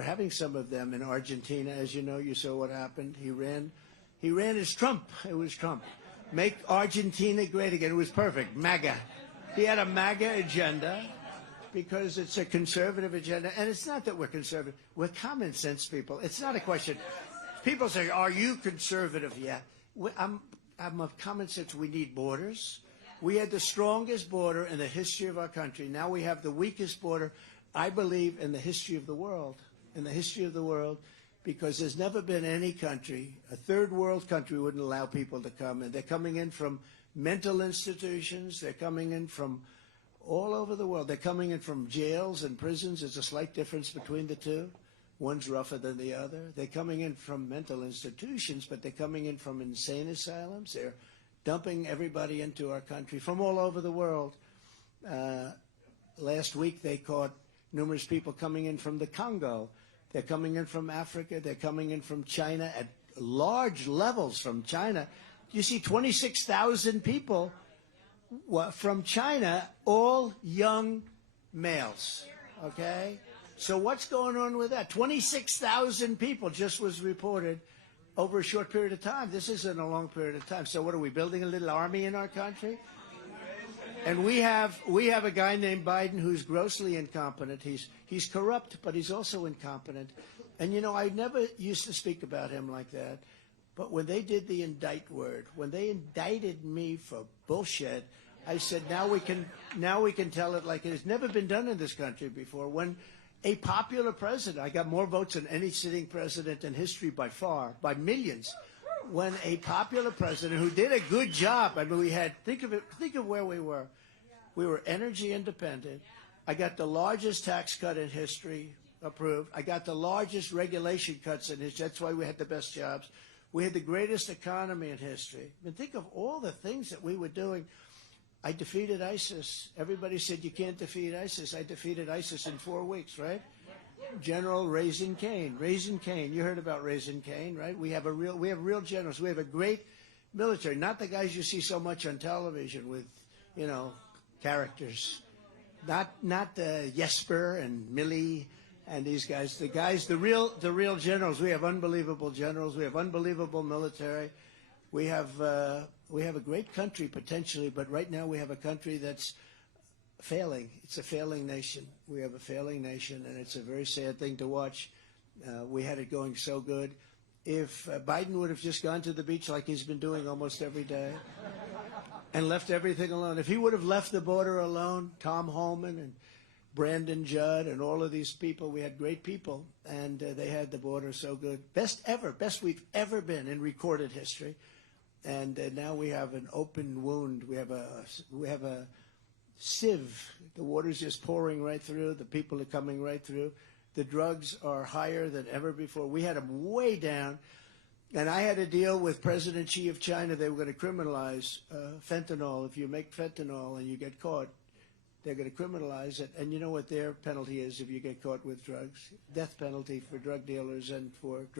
we're having some of them in Argentina. As you know, you saw what happened. He ran as Trump. It was Trump. Make Argentina great again. It was perfect. MAGA. He had a MAGA agenda because it's a conservative agenda. And it's not that we're conservative. We're common sense people. It's not a question. People say, are you conservative yet? I'm of common sense. We need borders. We had the strongest border in the history of our country. Now we have the weakest border, I believe, in the history of the world. In the history of the world, because there's never been any country, a third world country, wouldn't allow people to come in. They're coming in from mental institutions. They're coming in from all over the world. They're coming in from jails and prisons. There's a slight difference between the two. One's rougher than the other. They're coming in from mental institutions, but they're coming in from insane asylums. They're dumping everybody into our country from all over the world. Last week they caught numerous people coming in from the Congo. They're coming in from Africa. They're coming in from China at large levels from China. You see 26,000 people from China, all young males, okay? So what's going on with that? 26,000 people just was reported over a short period of time. This isn't a long period of time. So what are we, building a little army in our country? And we have a guy named Biden who's grossly incompetent. He's corrupt, but he's also incompetent. And, you know, I never used to speak about him like that. But when they did the indict word, when they indicted me for bullshit, I said, now we can tell it like it has never been done in this country before. When a popular president, I got more votes than any sitting president in history by far, by millions. When a popular president who did a good job, I mean, we had, think of where we were. We were energy independent. I got the largest tax cut in history approved. I got the largest regulation cuts in history. That's why we had the best jobs. We had the greatest economy in history. I mean, think of all the things that we were doing. I defeated ISIS. Everybody said you can't defeat ISIS. I defeated ISIS in 4 weeks, right? General Raising Cane. Raising Cane. You heard about Raising Cane, right? We have real generals. We have a great military. Not the guys you see so much on television with, you know, characters. Not Jesper and Millie and these guys. The real generals. We have unbelievable generals. We have unbelievable military. We have a great country potentially, but right now we have a country that's failing. It's a failing nation. We have a failing nation, and it's a very sad thing to watch. We had it going so good. If Biden would have just gone to the beach like he's been doing almost every day and left everything alone, if he would have left the border alone, Tom Homan and Brandon Judd and all of these people, we had great people, and they had the border so good. Best we've ever been in recorded history. And now we have an open wound. We have a sieve. The water's just pouring right through. The people are coming right through. The drugs are higher than ever before. We had them way down. And I had a deal with President Xi of China. They were going to criminalize fentanyl. If you make fentanyl and you get caught, they're going to criminalize it. And you know what their penalty is if you get caught with drugs? Death penalty for drug dealers and for drug